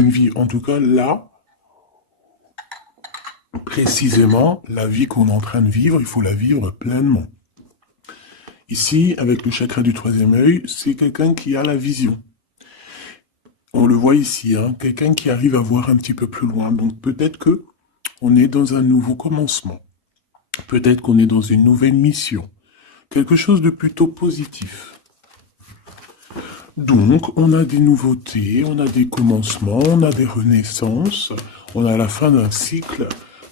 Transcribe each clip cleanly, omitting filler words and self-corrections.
une vie. En tout cas, là, précisément, la vie qu'on est en train de vivre, il faut la vivre pleinement. Ici, avec le chakra du troisième œil, c'est quelqu'un qui a la vision. On le voit ici, hein, quelqu'un qui arrive à voir un petit peu plus loin. Donc peut-être que on est dans un nouveau commencement. Peut-être qu'on est dans une nouvelle mission. Quelque chose de plutôt positif. Donc, on a des nouveautés, on a des commencements, on a des renaissances, on a la fin d'un cycle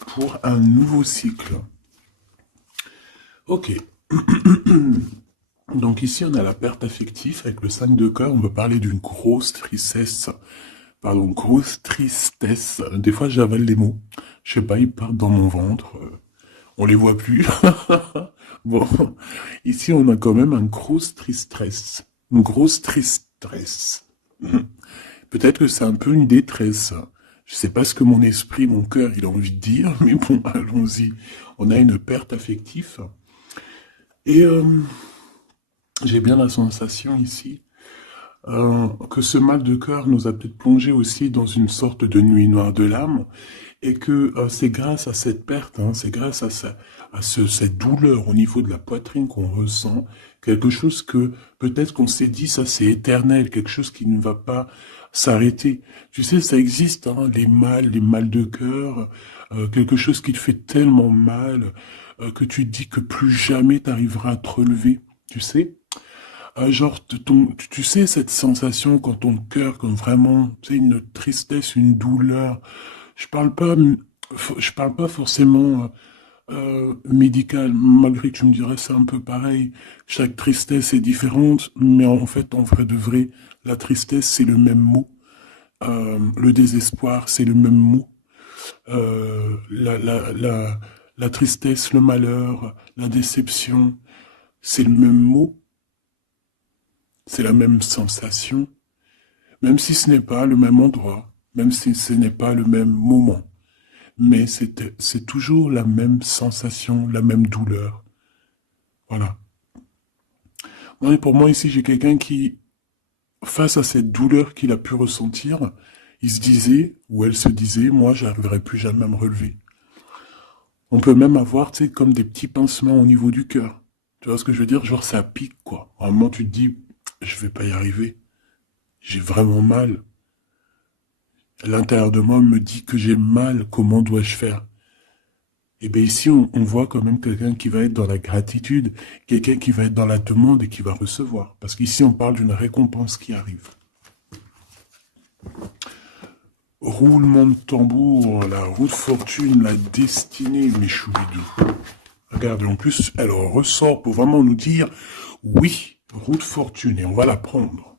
pour un nouveau cycle. Ok. Donc ici, on a la perte affective avec le 5 de cœur. On veut parler d'une grosse tristesse. Pardon, grosse tristesse. Des fois, j'avale les mots. Je sais pas, ils partent dans mon ventre. On les voit plus. Bon, ici, on a quand même un grosse tristesse. Une grosse tristesse. Peut-être que c'est un peu une détresse. Je sais pas ce que mon esprit, mon cœur, il a envie de dire, mais bon, allons-y. On a une perte affective. Et j'ai bien la sensation ici que ce mal de cœur nous a peut-être plongé aussi dans une sorte de nuit noire de l'âme, et que c'est grâce à cette perte, hein, c'est grâce à, cette douleur au niveau de la poitrine qu'on ressent, quelque chose que peut-être qu'on s'est dit, ça c'est éternel, quelque chose qui ne va pas s'arrêter. Tu sais, ça existe, hein, les mal de cœur, quelque chose qui te fait tellement mal que tu te dis que plus jamais tu arriveras à te relever, tu sais. Genre, tu sais, cette sensation quand ton cœur, comme vraiment, tu sais, une tristesse, une douleur. Je parle pas forcément médical, malgré que tu me dirais c'est un peu pareil. Chaque tristesse est différente, mais en fait, en vrai de vrai, la tristesse, c'est le même mot. Le désespoir, c'est le même mot. La tristesse, le malheur, la déception, c'est le même mot. C'est la même sensation. Même si ce n'est pas le même endroit, même si ce n'est pas le même moment, mais c'est toujours la même sensation, la même douleur. Voilà. Pour moi, ici, j'ai quelqu'un qui, face à cette douleur qu'il a pu ressentir, il se disait, ou elle se disait, moi, j'arriverai plus jamais à me relever. On peut même avoir, tu sais, comme des petits pincements au niveau du cœur. Tu vois ce que je veux dire? Genre, ça pique, quoi. À un moment, tu te dis, je vais pas y arriver. J'ai vraiment mal. L'intérieur de moi me dit que j'ai mal, comment dois-je faire? Et bien ici, on voit quand même quelqu'un qui va être dans la gratitude, quelqu'un qui va être dans la demande et qui va recevoir. Parce qu'ici, on parle d'une récompense qui arrive. Roulement de tambour, la roue de fortune, la destinée, mes choubidous. Regardez, en plus, elle ressort pour vraiment nous dire, oui, roue de fortune, et on va la prendre.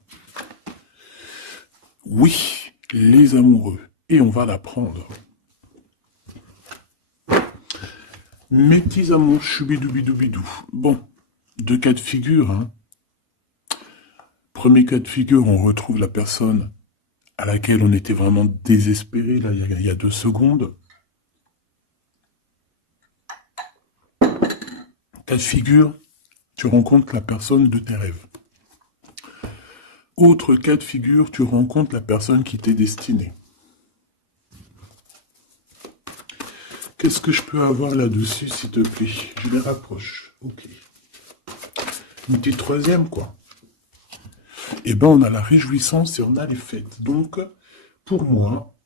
Oui, les amoureux, et on va la prendre. Mes petits amours, choubidoubidou. Bon, deux cas de figure, hein. Premier cas de figure, on retrouve la personne à laquelle on était vraiment désespéré, là, il y a 2 secondes. Cas de figure, tu rencontres la personne de tes rêves. Autre cas de figure, tu rencontres la personne qui t'est destinée. Qu'est-ce que je peux avoir là-dessus, s'il te plaît? Je les rapproche. Ok. Une petite troisième, quoi. Eh ben, on a la réjouissance et on a les fêtes. Donc, pour moi,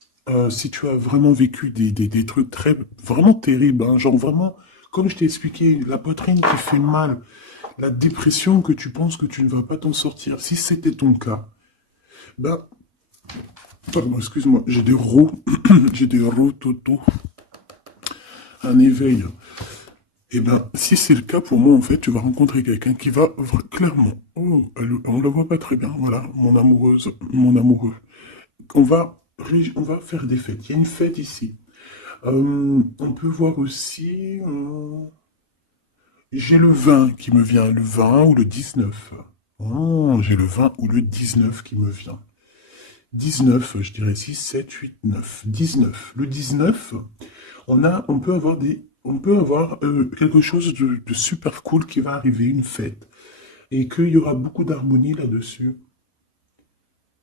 si tu as vraiment vécu des trucs vraiment terribles, hein, genre vraiment, comme je t'ai expliqué, la poitrine qui fait mal, la dépression que tu penses que tu ne vas pas t'en sortir, si c'était ton cas, ben, pardon, excuse-moi, j'ai des j'ai des rototos, un éveil. Eh ben, si c'est le cas pour moi, en fait, tu vas rencontrer quelqu'un qui va clairement, oh, on la voit pas très bien, voilà, mon amoureuse, mon amoureux. On va faire des fêtes. Il y a une fête ici. On peut voir aussi, j'ai le 20 qui me vient, le 20 ou le 19. Oh, j'ai le 20 ou le 19 qui me vient. 19, je dirais 6, 7, 8, 9. 19. Le 19, on peut avoir quelque chose de super cool qui va arriver, une fête. Et qu'il y aura beaucoup d'harmonie là-dessus.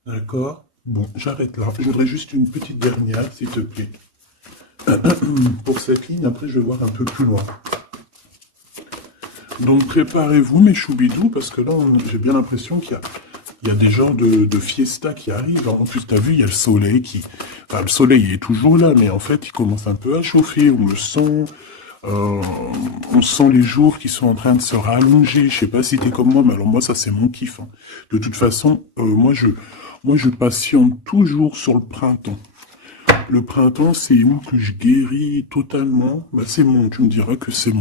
D'accord? Bon, j'arrête là. Je voudrais juste une petite dernière, s'il te plaît. Pour cette ligne, après, je vais voir un peu plus loin. Donc, préparez-vous, mes choubidous, parce que là, j'ai bien l'impression qu'il y a des genres de fiesta qui arrivent. En plus, t'as vu, il y a le soleil qui... Enfin, le soleil il est toujours là, mais en fait, il commence un peu à chauffer. Euh, on sent les jours qui sont en train de se rallonger. Je sais pas si t'es comme moi, mais alors moi, ça, c'est mon kiff, hein. De toute façon, moi, je patiente toujours sur le printemps. Le printemps, c'est où que je guéris totalement. Bah, tu me diras que c'est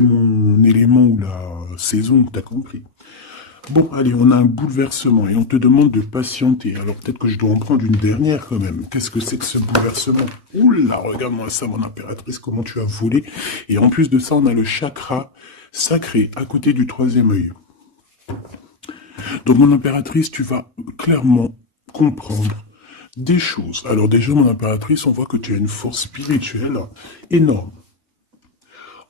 mon élément ou la saison, t'as compris. Bon, allez, on a un bouleversement et on te demande de patienter. Alors peut-être que je dois en prendre une dernière quand même. Qu'est-ce que c'est que ce bouleversement? Oula, regarde-moi ça, mon impératrice, comment tu as volé. Et en plus de ça, on a le chakra sacré à côté du troisième œil. Donc, mon impératrice, tu vas clairement comprendre des choses. Alors déjà, mon impératrice, on voit que tu as une force spirituelle énorme.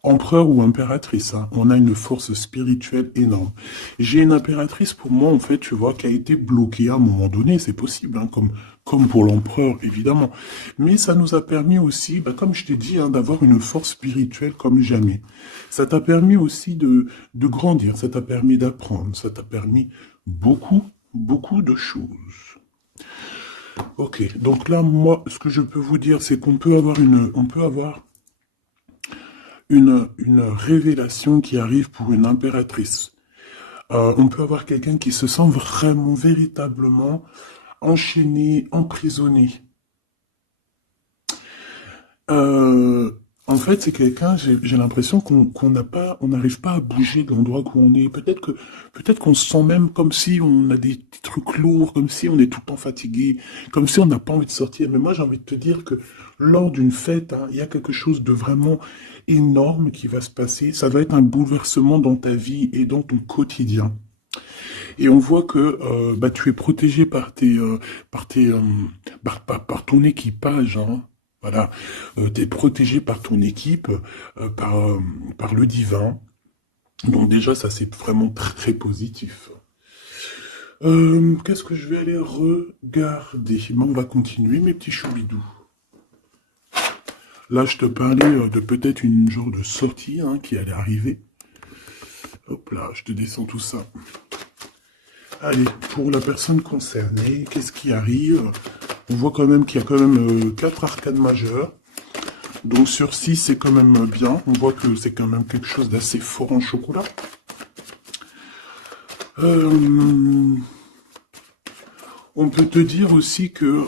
Empereur ou impératrice, hein, on a une force spirituelle énorme. J'ai une impératrice, pour moi, en fait, tu vois, qui a été bloquée à un moment donné, c'est possible, hein, comme pour l'empereur, évidemment. Mais ça nous a permis aussi, bah, comme je t'ai dit, hein, d'avoir une force spirituelle comme jamais. Ça t'a permis aussi de grandir, ça t'a permis d'apprendre, ça t'a permis beaucoup de choses. Ok, donc là, moi, ce que je peux vous dire, c'est qu'on peut avoir une révélation qui arrive pour une impératrice. On peut avoir quelqu'un qui se sent vraiment, véritablement enchaîné, emprisonné. Euh, En fait, c'est quelqu'un, j'ai l'impression qu'on n'a pas, on n'arrive pas à bouger de l'endroit où on est. Peut-être qu'on se sent même comme si on a des petits trucs lourds, comme si on est tout le temps fatigué, comme si on n'a pas envie de sortir. Mais moi, j'ai envie de te dire que lors d'une fête, hein, il y a quelque chose de vraiment énorme qui va se passer. Ça va être un bouleversement dans ta vie et dans ton quotidien. Et on voit que bah, tu es protégé par ton équipage, hein. Voilà, tu es protégé par ton équipe, par le divin. Donc déjà, ça c'est vraiment très positif. Qu'est-ce que je vais aller regarder? Bon, on va continuer, mes petits choubidous. Là, je te parlais de peut-être une genre de sortie hein, qui allait arriver. Hop là, je te descends tout ça. Allez, pour la personne concernée, qu'est-ce qui arrive? On voit quand même qu'il y a quand même 4 arcades majeures. Donc sur 6, c'est quand même bien. On voit que c'est quand même quelque chose d'assez fort en chocolat. On peut te dire aussi que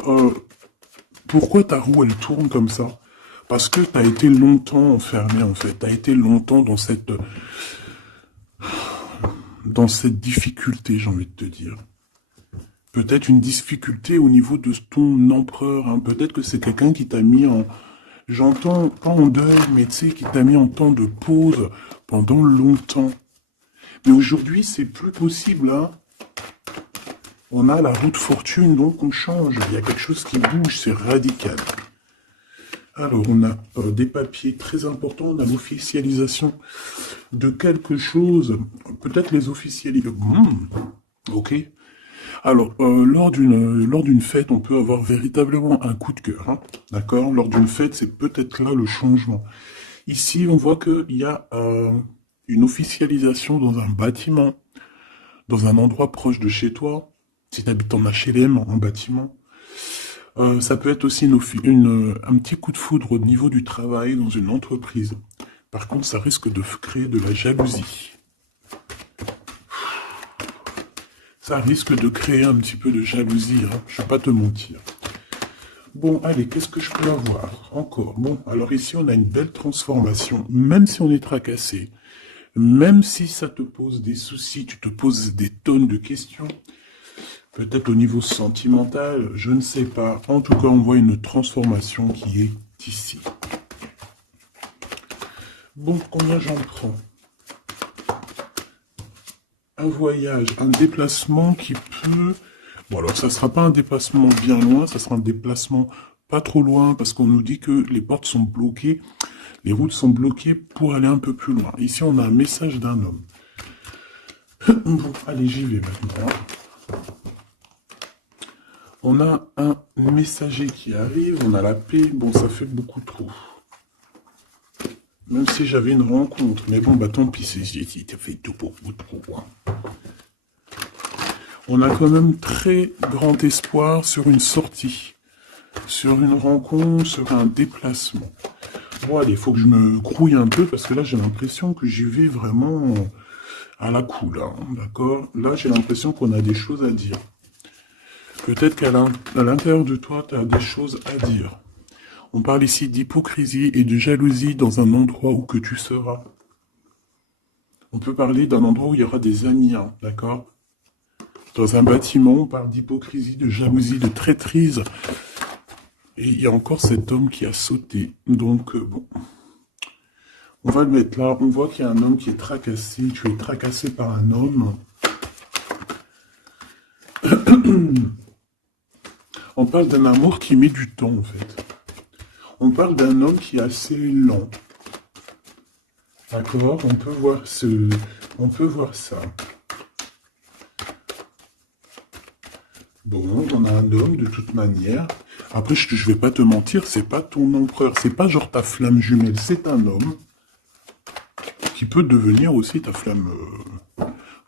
pourquoi ta roue elle tourne comme ça? Parce que tu as été longtemps enfermé en fait. Tu as été longtemps dans cette difficulté, j'ai envie de te dire. Peut-être une difficulté au niveau de ton empereur. Hein. Peut-être que c'est quelqu'un qui t'a mis en... J'entends pas en deuil, mais tu sais, qui t'a mis en temps de pause pendant longtemps. Mais aujourd'hui, c'est plus possible. Hein. On a la roue de fortune, donc on change. Il y a quelque chose qui bouge, c'est radical. Alors, on a des papiers très importants. On a l'officialisation de quelque chose. Peut-être les officialisations. Ok. Alors, lors d'une fête, on peut avoir véritablement un coup de cœur, hein, d'accord? Lors d'une fête, c'est peut-être là le changement. Ici, on voit qu'il y a une officialisation dans un bâtiment, dans un endroit proche de chez toi, si tu habites en HLM, en bâtiment. Ça peut être aussi un petit coup de foudre au niveau du travail dans une entreprise. Par contre, ça risque de créer de la jalousie. Ça risque de créer un petit peu de jalousie, hein, je ne vais pas te mentir. Bon, allez, qu'est-ce que je peux avoir encore? Bon, alors ici, on a une belle transformation, même si on est tracassé, même si ça te pose des soucis, tu te poses des tonnes de questions, peut-être au niveau sentimental, je ne sais pas. En tout cas, on voit une transformation qui est ici. Bon, combien j'en prends? Un voyage, un déplacement qui peut... Bon, alors ça ne sera pas un déplacement bien loin, ça sera un déplacement pas trop loin, parce qu'on nous dit que les portes sont bloquées, les routes sont bloquées pour aller un peu plus loin. Ici, on a un message d'un homme. Bon, allez, j'y vais maintenant. On a un messager qui arrive, on a la paix. Bon, ça fait beaucoup trop. Même si j'avais une rencontre. Mais bon, bah tant pis, ça fait tout beaucoup trop. Hein. On a quand même très grand espoir sur une sortie. Sur une rencontre, sur un déplacement. Bon, allez, il faut que je me grouille un peu, parce que là, j'ai l'impression que j'y vais vraiment à la cool, hein, d'accord? Là, j'ai l'impression qu'on a des choses à dire. Peut-être qu'à l'intérieur de toi, tu as des choses à dire. On parle ici d'hypocrisie et de jalousie dans un endroit où que tu seras. On peut parler d'un endroit où il y aura des amis, hein, d'accord? Dans un bâtiment, on parle d'hypocrisie, de jalousie, de traîtrise. Et il y a encore cet homme qui a sauté. Donc, bon. On va le mettre là. On voit qu'il y a un homme qui est tracassé. Tu es tracassé par un homme. On parle d'un amour qui met du temps, en fait. On parle d'un homme qui est assez lent. D'accord? On peut voir ça. Bon, on a un homme de toute manière. Après, je vais pas te mentir, c'est pas ton empereur. C'est pas genre ta flamme jumelle. C'est un homme qui peut devenir aussi ta flamme...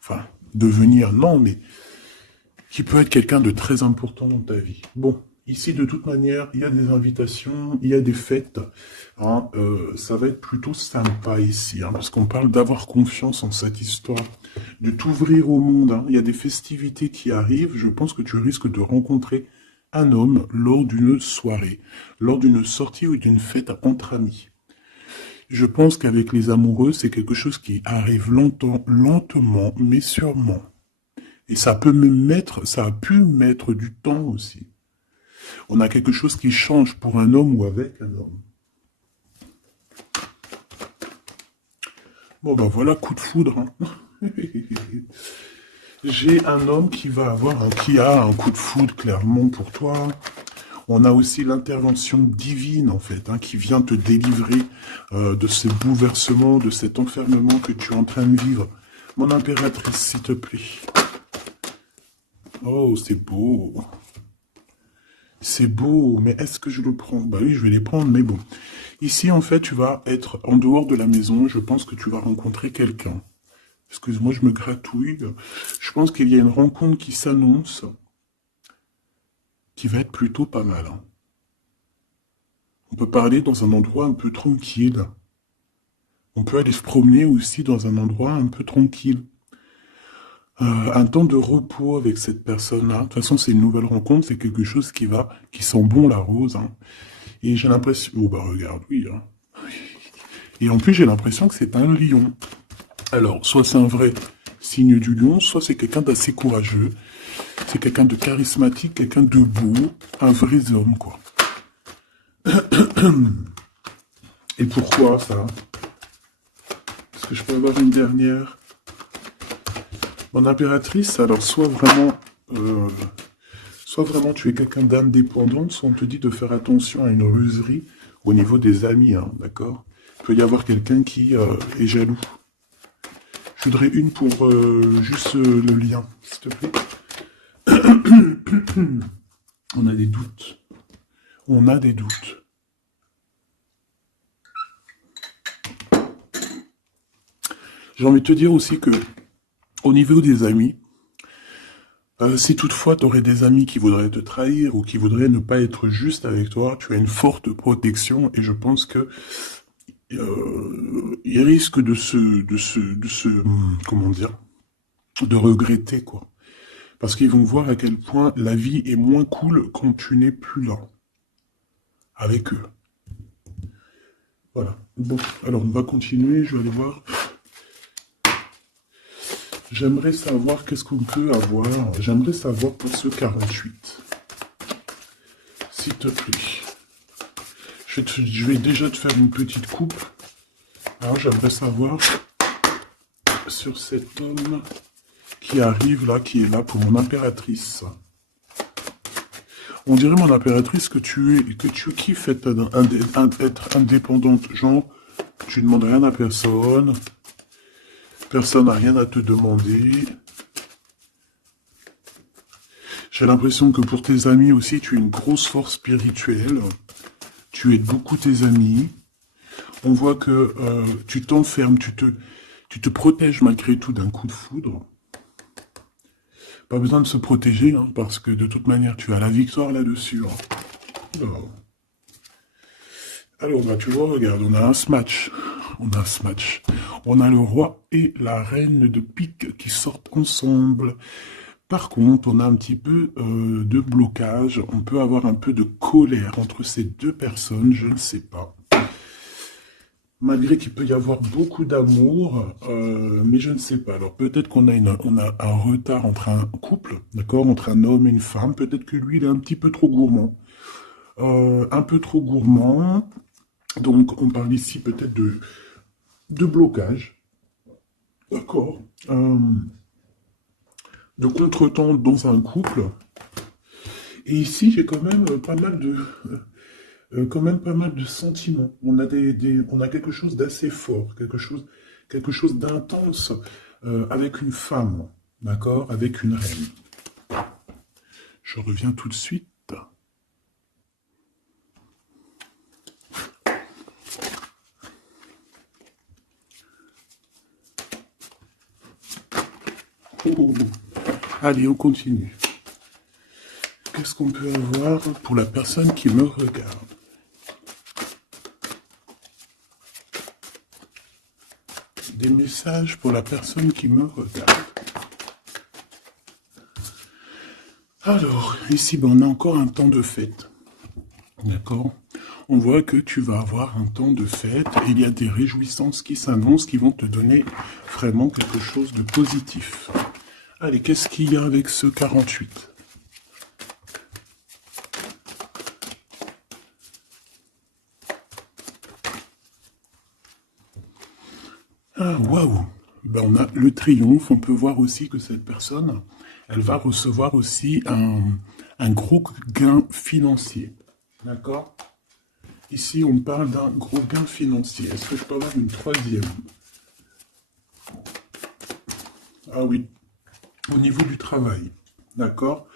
Enfin, devenir, non, mais... qui peut être quelqu'un de très important dans ta vie. Bon, ici, de toute manière, il y a des invitations, il y a des fêtes. Hein, ça va être plutôt sympa ici, hein, parce qu'on parle d'avoir confiance en cette histoire, de t'ouvrir au monde. Hein. Il y a des festivités qui arrivent. Je pense que tu risques de rencontrer un homme lors d'une soirée, lors d'une sortie ou d'une fête entre amis. Je pense qu'avec les amoureux, c'est quelque chose qui arrive lentement, mais sûrement. Et ça peut ça a pu mettre du temps aussi. On a quelque chose qui change pour un homme ou avec un homme. Bon ben voilà, coup de foudre. Hein. J'ai un homme qui a un coup de foudre clairement pour toi. On a aussi l'intervention divine, en fait, hein, qui vient te délivrer de ces bouleversements, de cet enfermement que tu es en train de vivre. Mon impératrice, s'il te plaît. Oh, c'est beau. C'est beau, mais est-ce que je le prends? Bah oui, je vais les prendre, mais bon. Ici, en fait, tu vas être en dehors de la maison. Je pense que tu vas rencontrer quelqu'un. Excuse-moi, je me gratouille. Je pense qu'il y a une rencontre qui s'annonce, qui va être plutôt pas mal. Hein. On peut parler dans un endroit un peu tranquille. On peut aller se promener aussi dans un endroit un peu tranquille. Un temps de repos avec cette personne-là. De toute façon, c'est une nouvelle rencontre, c'est quelque chose qui sent bon la rose. Hein. Et j'ai l'impression... Oh bah regarde, oui. Hein. Et en plus, j'ai l'impression que c'est un lion. Alors, soit c'est un vrai signe du lion, soit c'est quelqu'un d'assez courageux. C'est quelqu'un de charismatique, quelqu'un de beau, un vrai homme, quoi. Et pourquoi ça? Est-ce que je peux avoir une dernière? Mon impératrice, alors soit vraiment tu es quelqu'un d'indépendant, soit on te dit de faire attention à une ruserie au niveau des amis, hein, d'accord? Il peut y avoir quelqu'un qui est jaloux. Je voudrais une pour juste le lien, s'il te plaît. On a des doutes. On a des doutes. J'ai envie de te dire aussi que, au niveau des amis, si toutefois tu aurais des amis qui voudraient te trahir ou qui voudraient ne pas être juste avec toi, tu as une forte protection et je pense que ils risquent comment dire, de regretter, quoi. Parce qu'ils vont voir à quel point la vie est moins cool quand tu n'es plus là. Avec eux. Voilà. Bon, alors on va continuer, je vais aller voir. J'aimerais savoir qu'est-ce qu'on peut avoir. J'aimerais savoir pour ce 48. S'il te plaît. Je vais déjà te faire une petite coupe. Alors j'aimerais savoir sur cet homme qui arrive là, qui est là pour mon impératrice. On dirait, mon impératrice, que tu kiffes être indépendante. Genre, tu ne demandes rien à personne. Personne n'a rien à te demander. J'ai l'impression que pour tes amis aussi, tu as une grosse force spirituelle. Tu aides beaucoup tes amis. On voit que tu t'enfermes, tu te protèges malgré tout d'un coup de foudre. Pas besoin de se protéger, hein, parce que de toute manière, tu as la victoire là-dessus. Hein. Alors, bah, tu vois, regarde, on a un smash. On a un smash. On a le roi et la reine de pique qui sortent ensemble. Par contre, on a un petit peu de blocage. On peut avoir un peu de colère entre ces deux personnes, je ne sais pas. Malgré qu'il peut y avoir beaucoup d'amour, mais je ne sais pas. Alors peut-être qu'on a, on a un retard entre un couple, d'accord, entre un homme et une femme. Peut-être que lui, il est un petit peu trop gourmand. Un peu trop gourmand. Donc on parle ici peut-être de blocage. D'accord. De contretemps dans un couple. Et ici, j'ai quand même pas mal de... quand même pas mal de sentiments. On a, on a quelque chose d'assez fort, quelque chose d'intense avec une femme, d'accord, avec une reine. Je reviens tout de suite. Oh. Allez, on continue. Qu'est-ce qu'on peut avoir pour la personne qui me regarde? Des messages pour la personne qui me regarde. Alors, ici, ben, on a encore un temps de fête. D'accord? On voit que tu vas avoir un temps de fête et il y a des réjouissances qui s'annoncent qui vont te donner vraiment quelque chose de positif. Allez, qu'est-ce qu'il y a avec ce 48? Ah, waouh! Ben, on a le triomphe. On peut voir aussi que cette personne, elle va recevoir aussi un gros gain financier. D'accord? Ici, on parle d'un gros gain financier. Est-ce que je peux avoir une troisième? Ah oui, au niveau du travail. D'accord?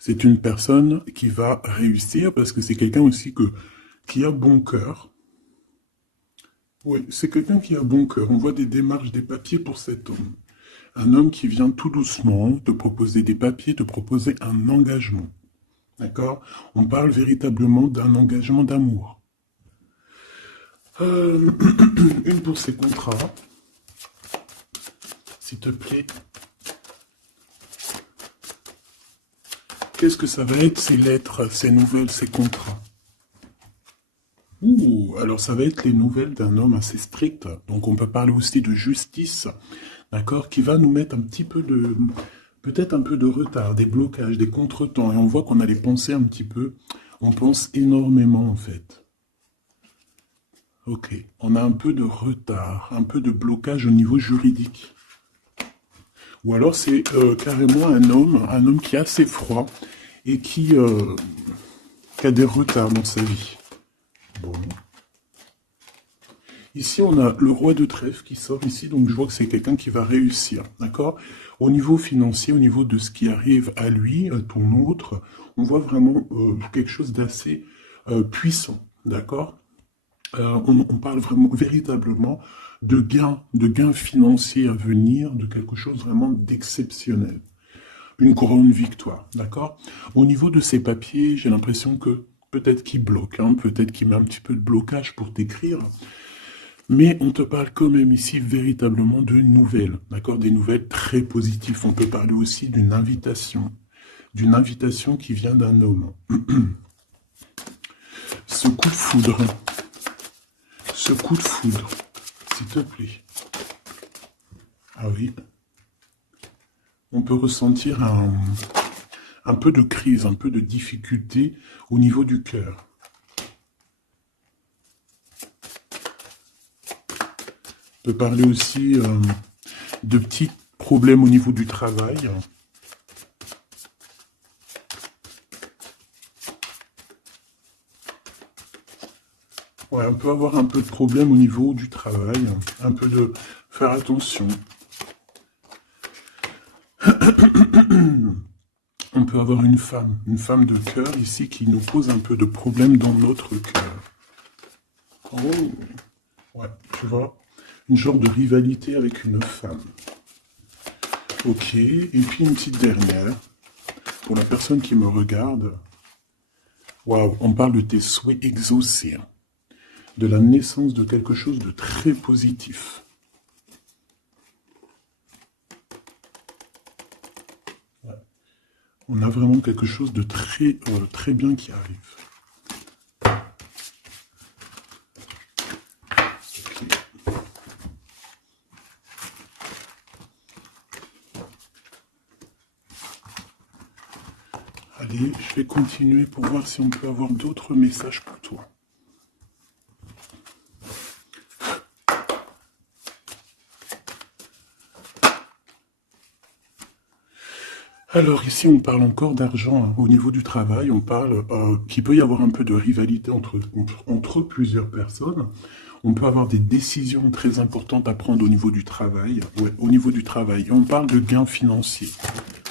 C'est une personne qui va réussir parce que c'est quelqu'un aussi qui a bon cœur. Oui, c'est quelqu'un qui a bon cœur. On voit des démarches, des papiers pour cet homme. Un homme qui vient tout doucement te proposer des papiers, te proposer un engagement. D'accord? On parle véritablement d'un engagement d'amour. Une pour ces contrats. S'il te plaît. Qu'est-ce que ça va être, ces lettres, ces nouvelles, ces contrats? Ouh, alors ça va être les nouvelles d'un homme assez strict. Donc on peut parler aussi de justice, d'accord, qui va nous mettre un petit peu de... peut-être un peu de retard, des blocages, des contretemps. Et on voit qu'on a les pensées un petit peu. On pense énormément, en fait. Ok, on a un peu de retard, un peu de blocage au niveau juridique. Ou alors c'est carrément un homme qui est assez froid et qui a des retards dans sa vie. Bon. Ici, on a le roi de trèfle qui sort ici, donc je vois que c'est quelqu'un qui va réussir, d'accord? Au niveau financier, au niveau de ce qui arrive à lui, à ton autre, on voit vraiment quelque chose d'assez puissant, d'accord? On parle vraiment, véritablement de gains financiers à venir, de quelque chose vraiment d'exceptionnel. Une grande victoire, d'accord? Au niveau de ces papiers, j'ai l'impression que peut-être qu'il bloque, hein, peut-être qu'il met un petit peu de blocage pour t'écrire, mais on te parle quand même ici véritablement de nouvelles, d'accord? Des nouvelles très positives. On peut parler aussi d'une invitation qui vient d'un homme. Ce coup de foudre, s'il te plaît. Ah oui. On peut ressentir un peu de crise, un peu de difficulté au niveau du cœur. On peut parler aussi de petits problèmes au niveau du travail. Ouais, on peut avoir un peu de problème au niveau du travail, un peu de faire attention. On peut avoir une femme de cœur ici qui nous pose un peu de problème dans notre cœur. Oh, ouais, tu vois, une genre de rivalité avec une femme. Ok, et puis une petite dernière, pour la personne qui me regarde. Waouh, on parle de tes souhaits exaucés, hein, de la naissance de quelque chose de très positif. Ouais. On a vraiment quelque chose de très bien qui arrive. Allez, je vais continuer pour voir si on peut avoir d'autres messages pour toi. Alors ici, on parle encore d'argent, hein. Au niveau du travail, on parle qu'il peut y avoir un peu de rivalité entre plusieurs personnes. On peut avoir des décisions très importantes à prendre au niveau du travail. Ouais, au niveau du travail. Et on parle de gains financiers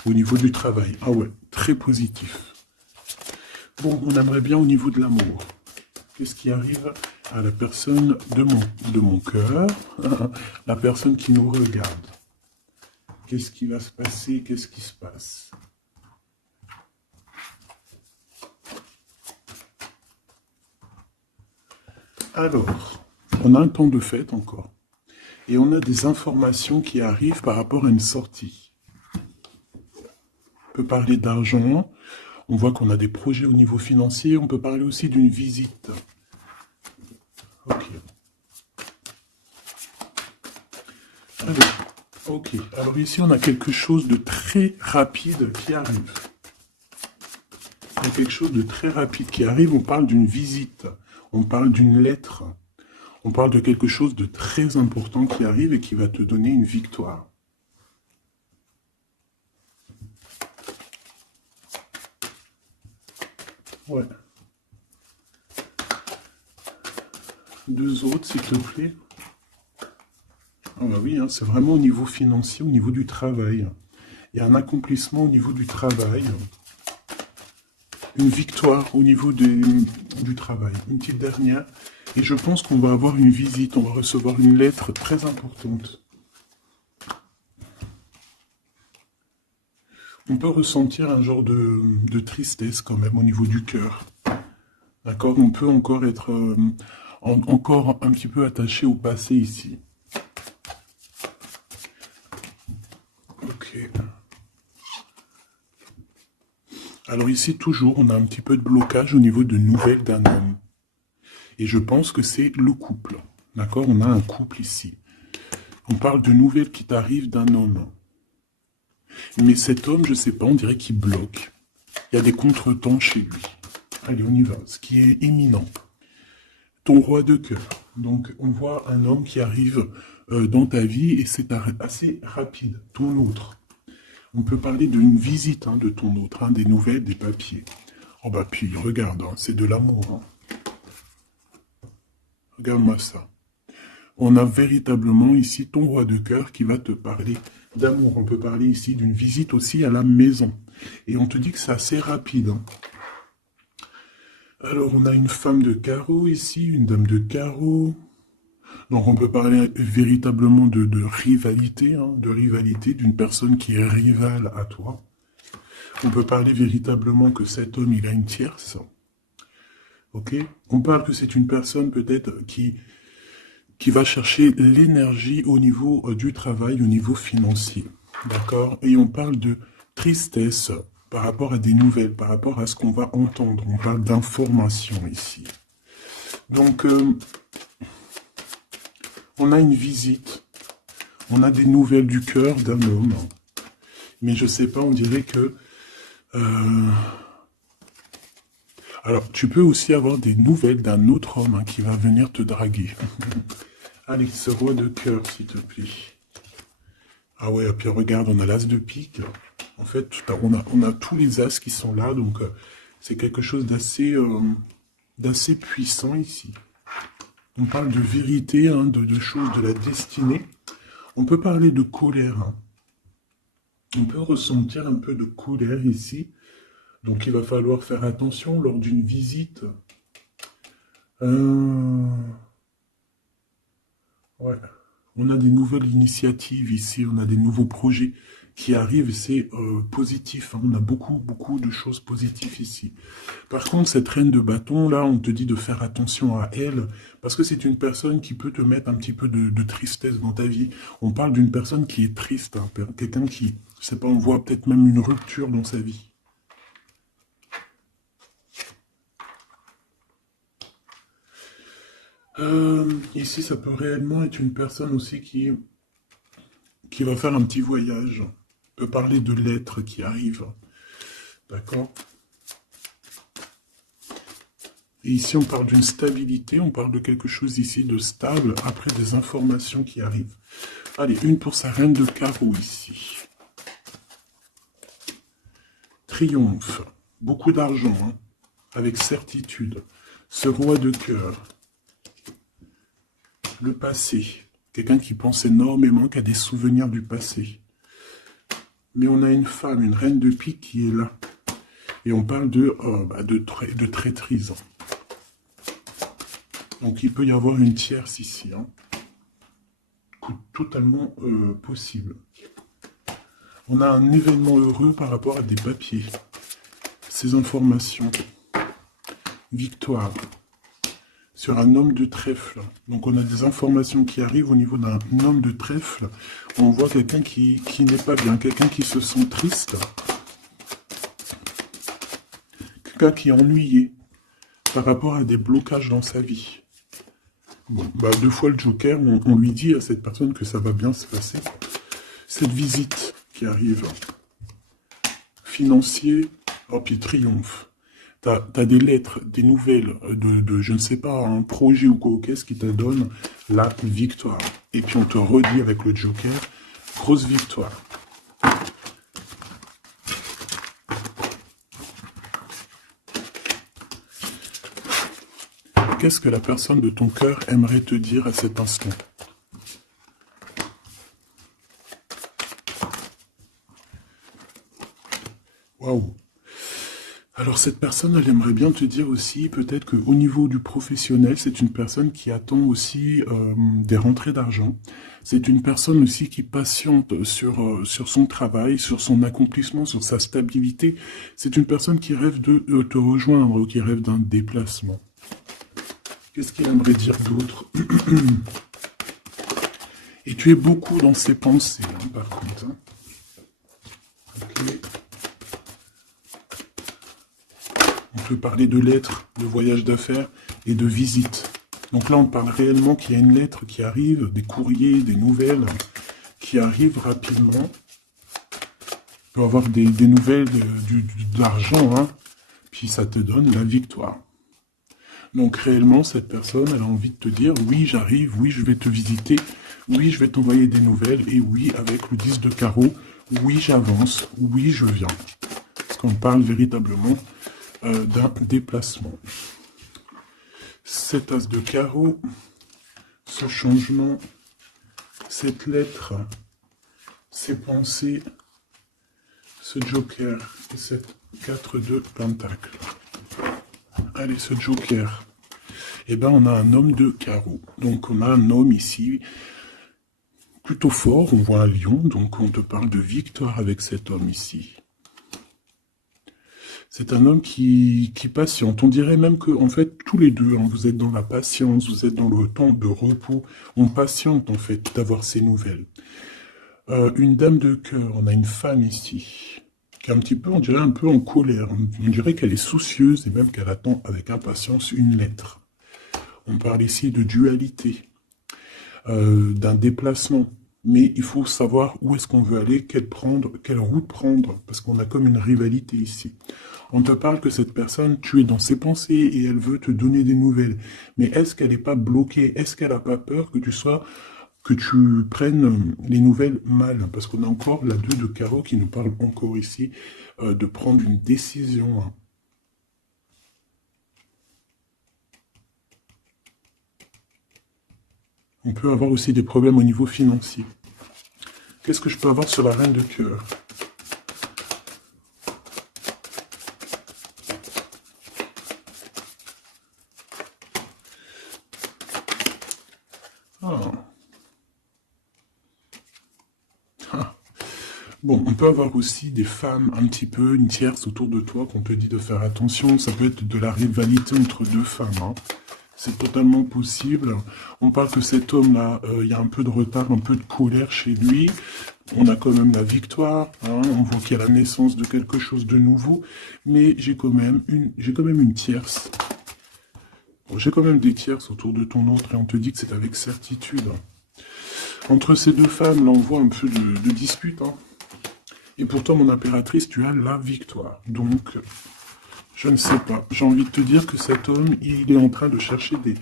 au niveau du travail. Ah ouais, très positif. Bon, on aimerait bien au niveau de l'amour. Qu'est-ce qui arrive à la personne de mon cœur, la personne qui nous regarde? Qu'est-ce qui va se passer? Qu'est-ce qui se passe? Alors, on a un temps de fête encore. Et on a des informations qui arrivent par rapport à une sortie. On peut parler d'argent. On voit qu'on a des projets au niveau financier. On peut parler aussi d'une visite. Ok. Ok. Alors ici, on a quelque chose de très rapide qui arrive. Il y a quelque chose de très rapide qui arrive. On parle d'une visite. On parle d'une lettre. On parle de quelque chose de très important qui arrive et qui va te donner une victoire. Ouais. Deux autres, s'il te plaît. Ah bah oui, hein, c'est vraiment au niveau financier, au niveau du travail. Il y a un accomplissement au niveau du travail. Une victoire au niveau du travail. Une petite dernière. Et je pense qu'on va avoir une visite, on va recevoir une lettre très importante. On peut ressentir un genre de tristesse quand même au niveau du cœur. D'accord? On peut encore être encore un petit peu attaché au passé ici. Ok. Alors ici, toujours, on a un petit peu de blocage au niveau de nouvelles d'un homme. Et je pense que c'est le couple. D'accord? On a un couple ici. On parle de nouvelles qui t'arrivent d'un homme. Mais cet homme, je ne sais pas, on dirait qu'il bloque. Il y a des contretemps chez lui. Allez, on y va. Ce qui est éminent. Ton roi de cœur. Donc, on voit un homme qui arrive dans ta vie et c'est assez rapide. Ton autre. On peut parler d'une visite de ton autre, des nouvelles, des papiers. Oh bah puis, regarde, c'est de l'amour. Regarde-moi ça. On a véritablement ici ton roi de cœur qui va te parler d'amour. On peut parler ici d'une visite aussi à la maison. Et on te dit que c'est assez rapide. Alors, on a une femme de carreau ici, une dame de carreau. Donc, on peut parler véritablement de rivalité, de rivalité d'une personne qui est rivale à toi. On peut parler véritablement que cet homme, il a une tierce. Ok? On parle que c'est une personne peut-être qui va chercher l'énergie au niveau du travail, au niveau financier. D'accord? Et on parle de tristesse par rapport à des nouvelles, par rapport à ce qu'on va entendre. On parle d'information ici. Donc, on a une visite. On a des nouvelles du cœur d'un homme. Mais je sais pas, on dirait que... Alors, tu peux aussi avoir des nouvelles d'un autre homme qui va venir te draguer. Allez, ce roi de cœur, s'il te plaît. Ah ouais, et puis regarde, on a l'as de pique. En fait, on a tous les as qui sont là, donc c'est quelque chose d'assez puissant ici. On parle de vérité, de choses de la destinée. On peut parler de colère. On peut ressentir un peu de colère ici. Donc il va falloir faire attention lors d'une visite. Ouais. On a des nouvelles initiatives ici, on a des nouveaux projets qui arrivent, c'est positif, hein. On a beaucoup, beaucoup de choses positives ici. Par contre, cette reine de bâton, là, on te dit de faire attention à elle, parce que c'est une personne qui peut te mettre un petit peu de tristesse dans ta vie. On parle d'une personne qui est triste, hein, quelqu'un qui, je sais pas, on voit peut-être même une rupture dans sa vie. Ici, ça peut réellement être une personne aussi qui va faire un petit voyage. On peut parler de lettres qui arrivent. D'accord? Et ici, on parle d'une stabilité, on parle de quelque chose ici de stable, après des informations qui arrivent. Allez, une pour sa reine de carreau ici. Triomphe, beaucoup d'argent, hein, avec certitude. Ce roi de cœur, le passé, quelqu'un qui pense énormément, qui a des souvenirs du passé. Mais on a une femme, une reine de pique qui est là. Et on parle de traîtrise. Donc il peut y avoir une tierce ici, hein. Totalement possible. On a un événement heureux par rapport à des papiers. Ces informations. Victoire. Sur un homme de trèfle. Donc on a des informations qui arrivent au niveau d'un homme de trèfle. On voit quelqu'un qui n'est pas bien, quelqu'un qui se sent triste. Quelqu'un qui est ennuyé par rapport à des blocages dans sa vie. Bon, bah, deux fois le Joker, on lui dit à cette personne que ça va bien se passer. Cette visite qui arrive, financier, oh puis triomphe. T'as des lettres, des nouvelles je ne sais pas, un projet ou quoi qu'est-ce qui te donne la victoire. Et puis on te redit avec le Joker, grosse victoire. Qu'est-ce que la personne de ton cœur aimerait te dire à cet instant? Waouh! Alors cette personne, elle aimerait bien te dire aussi, peut-être qu'au niveau du professionnel, c'est une personne qui attend aussi des rentrées d'argent. C'est une personne aussi qui patiente sur son travail, sur son accomplissement, sur sa stabilité. C'est une personne qui rêve de te rejoindre, qui rêve d'un déplacement. Qu'est-ce qu'il aimerait dire d'autre? Et tu es beaucoup dans ses pensées, hein, par contre. Hein. Okay. On peut parler de lettres, de voyages d'affaires et de visites. Donc là, on parle réellement qu'il y a une lettre qui arrive, des courriers, des nouvelles qui arrivent rapidement. Tu peux avoir des nouvelles de l'argent, hein, puis ça te donne la victoire. Donc réellement, cette personne, elle a envie de te dire, oui, j'arrive, oui, je vais te visiter, oui, je vais t'envoyer des nouvelles, et oui, avec le 10 de carreau, oui, j'avance, oui, je viens. Parce qu'on parle véritablement d'un déplacement. Cet as de carreau, ce changement, cette lettre, ces pensées, ce joker et cette 4 de pentacle. Allez, ce joker. Eh bien, on a un homme de carreau. Donc, on a un homme ici plutôt fort. On voit un lion. Donc, on te parle de victoire avec cet homme ici. C'est un homme qui patiente. On dirait même que, en fait, tous les deux, hein, vous êtes dans la patience, vous êtes dans le temps de repos. On patiente, en fait, d'avoir ces nouvelles. Une dame de cœur. On a une femme ici qui est un petit peu, on dirait un peu en colère. On dirait qu'elle est soucieuse et même qu'elle attend avec impatience une lettre. On parle ici de dualité, d'un déplacement. Mais il faut savoir où est-ce qu'on veut aller, quelle route prendre, parce qu'on a comme une rivalité ici. On te parle que cette personne, tu es dans ses pensées et elle veut te donner des nouvelles. Mais est-ce qu'elle n'est pas bloquée? Est-ce qu'elle n'a pas peur que tu prennes les nouvelles mal? Parce qu'on a encore la 2 de carreau qui nous parle encore ici de prendre une décision. Hein. On peut avoir aussi des problèmes au niveau financier. Qu'est-ce que je peux avoir sur la reine de cœur? Ah. Ah. Bon, on peut avoir aussi des femmes un petit peu, une tierce autour de toi qu'on te dit de faire attention. Ça peut être de la rivalité entre deux femmes, hein. C'est totalement possible. On parle que cet homme-là, il y a un peu de retard, un peu de colère chez lui. On a quand même la victoire, hein. On voit qu'il y a la naissance de quelque chose de nouveau. Mais j'ai quand même une tierce. Bon, j'ai quand même des tierces autour de ton autre et on te dit que c'est avec certitude. Entre ces deux femmes, là, on voit un peu de dispute, hein. Et pourtant, mon impératrice, tu as la victoire. Donc, je ne sais pas. J'ai envie de te dire que cet homme, il est en train de chercher des...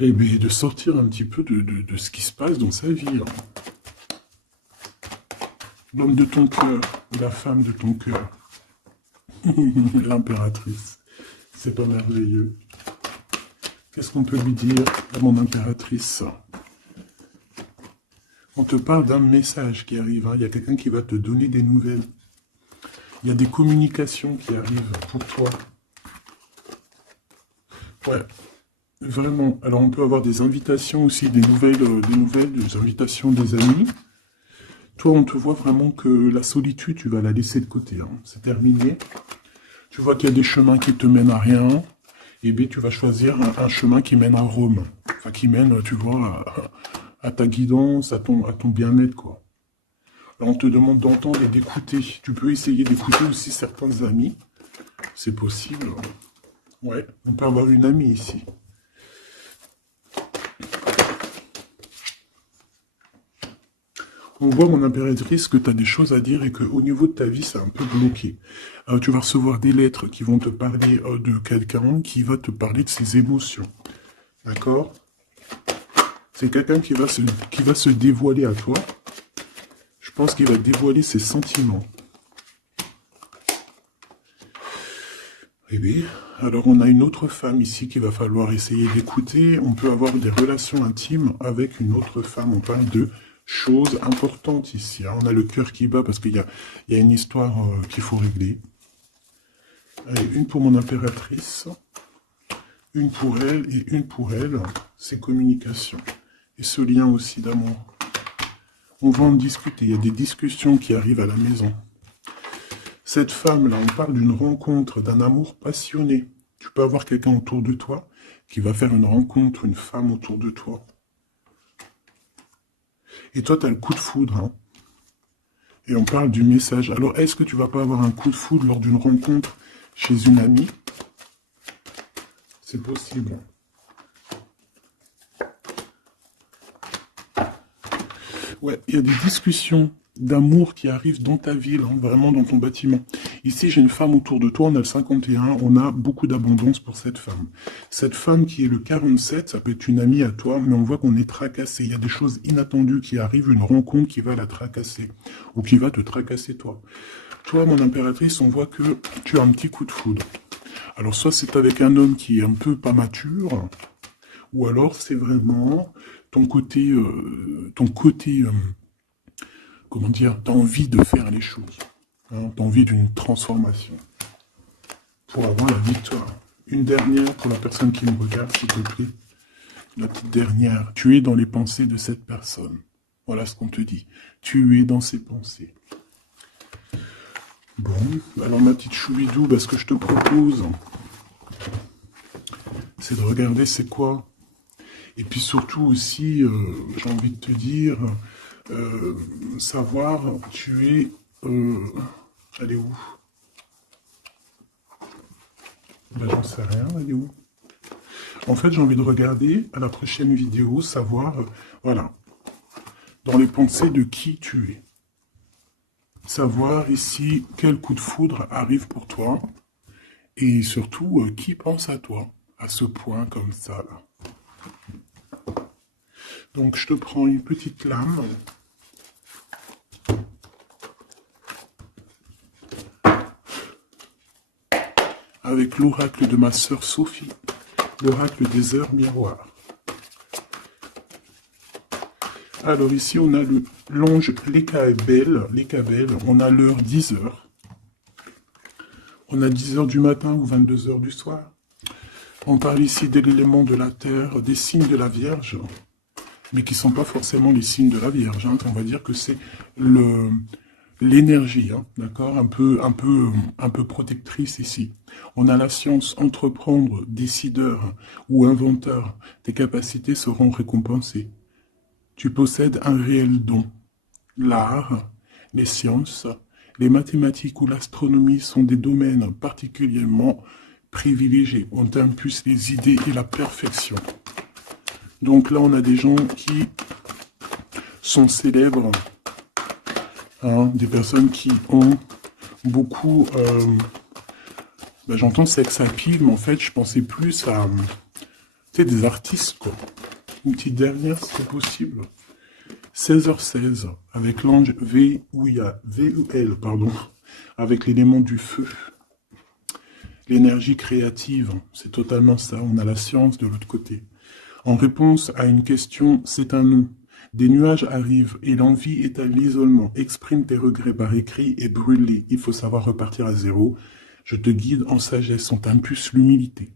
Eh bien, de sortir un petit peu de ce qui se passe dans sa vie, hein. L'homme de ton cœur, ou la femme de ton cœur. L'impératrice. C'est pas merveilleux. Qu'est-ce qu'on peut lui dire à mon impératrice? On te parle d'un message qui arrive, hein. Il y a quelqu'un qui va te donner des nouvelles. Il y a des communications qui arrivent pour toi. Ouais, vraiment. Alors on peut avoir des invitations aussi, des nouvelles, des invitations des amis. Toi, on te voit vraiment que la solitude, tu vas la laisser de côté, hein. C'est terminé. Tu vois qu'il y a des chemins qui te mènent à rien. Et bien, tu vas choisir un chemin qui mène à Rome. Enfin, qui mène, tu vois, à ta guidance, à ton bien-être, quoi. Alors, on te demande d'entendre et d'écouter. Tu peux essayer d'écouter aussi certains amis. C'est possible. Ouais, on peut avoir une amie ici. On voit, mon impératrice, que tu as des choses à dire et qu'au niveau de ta vie, c'est un peu bloqué. Tu vas recevoir des lettres qui vont te parler de quelqu'un qui va te parler de ses émotions. D'accord? C'est quelqu'un qui va se dévoiler à toi. Je pense qu'il va dévoiler ses sentiments. Eh bien, alors on a une autre femme ici qu'il va falloir essayer d'écouter. On peut avoir des relations intimes avec une autre femme. On parle de choses importantes ici, hein. On a le cœur qui bat parce qu'il y a une histoire qu'il faut régler. Allez, une pour mon impératrice, une pour elle et une pour elle. C'est communication. Et ce lien aussi d'amour. On va en discuter. Il y a des discussions qui arrivent à la maison. Cette femme-là, on parle d'une rencontre, d'un amour passionné. Tu peux avoir quelqu'un autour de toi qui va faire une rencontre, une femme autour de toi. Et toi, tu as le coup de foudre, hein. Et on parle du message. Alors, est-ce que tu vas pas avoir un coup de foudre lors d'une rencontre chez une amie? C'est possible. Ouais, il y a des discussions d'amour qui arrivent dans ta ville, hein, vraiment dans ton bâtiment. Ici, j'ai une femme autour de toi, on a le 51, on a beaucoup d'abondance pour cette femme. Cette femme qui est le 47, ça peut être une amie à toi, mais on voit qu'on est tracassé. Il y a des choses inattendues qui arrivent, une rencontre qui va la tracasser, ou qui va te tracasser toi. Toi, mon impératrice, on voit que tu as un petit coup de foudre. Alors, soit c'est avec un homme qui est un peu pas mature, ou alors c'est vraiment ton côté, comment dire, t'as envie de faire les choses, hein, t'as envie d'une transformation pour avoir la victoire. Une dernière pour la personne qui me regarde, s'il te plaît. La petite dernière. Tu es dans les pensées de cette personne. Voilà ce qu'on te dit. Tu es dans ses pensées. Bon, alors ma petite choubidou, ce que je te propose, c'est de regarder c'est quoi. Et puis surtout aussi, j'ai envie de te dire, savoir, tu es... elle est où? Ben, j'en sais rien, elle est où? En fait, j'ai envie de regarder à la prochaine vidéo, savoir, voilà, dans les pensées de qui tu es. Savoir ici quel coup de foudre arrive pour toi. Et surtout, qui pense à toi, à ce point comme ça, là. Donc, je te prends une petite lame. Avec l'oracle de ma sœur Sophie, l'oracle des heures miroirs. Alors ici, on a l'ange Lékabel, on a l'heure 10h. On a 10h du matin ou 22h du soir. On parle ici de l'élément de la terre, des signes de la Vierge, mais qui ne sont pas forcément les signes de la Vierge. Hein. On va dire que c'est l'énergie, hein, d'accord, un peu protectrice ici. On a la science, entreprendre, décideur ou inventeur. Tes capacités seront récompensées. Tu possèdes un réel don. L'art, les sciences, les mathématiques ou l'astronomie sont des domaines particulièrement privilégiés. On t'impulse les idées et la perfection. Donc là, on a des gens qui sont célèbres, hein, des personnes qui ont beaucoup... j'entends sex appeal, mais en fait, je pensais plus à des artistes, quoi. Une petite dernière, si c'est possible. 16h16, avec l'ange VUL, pardon, avec l'élément du feu. L'énergie créative, c'est totalement ça. On a la science de l'autre côté. En réponse à une question, c'est un non. Des nuages arrivent et l'envie est à l'isolement. Exprime tes regrets par écrit et brûle-les. Il faut savoir repartir à zéro. Je te guide en sagesse, on t'impulse l'humilité.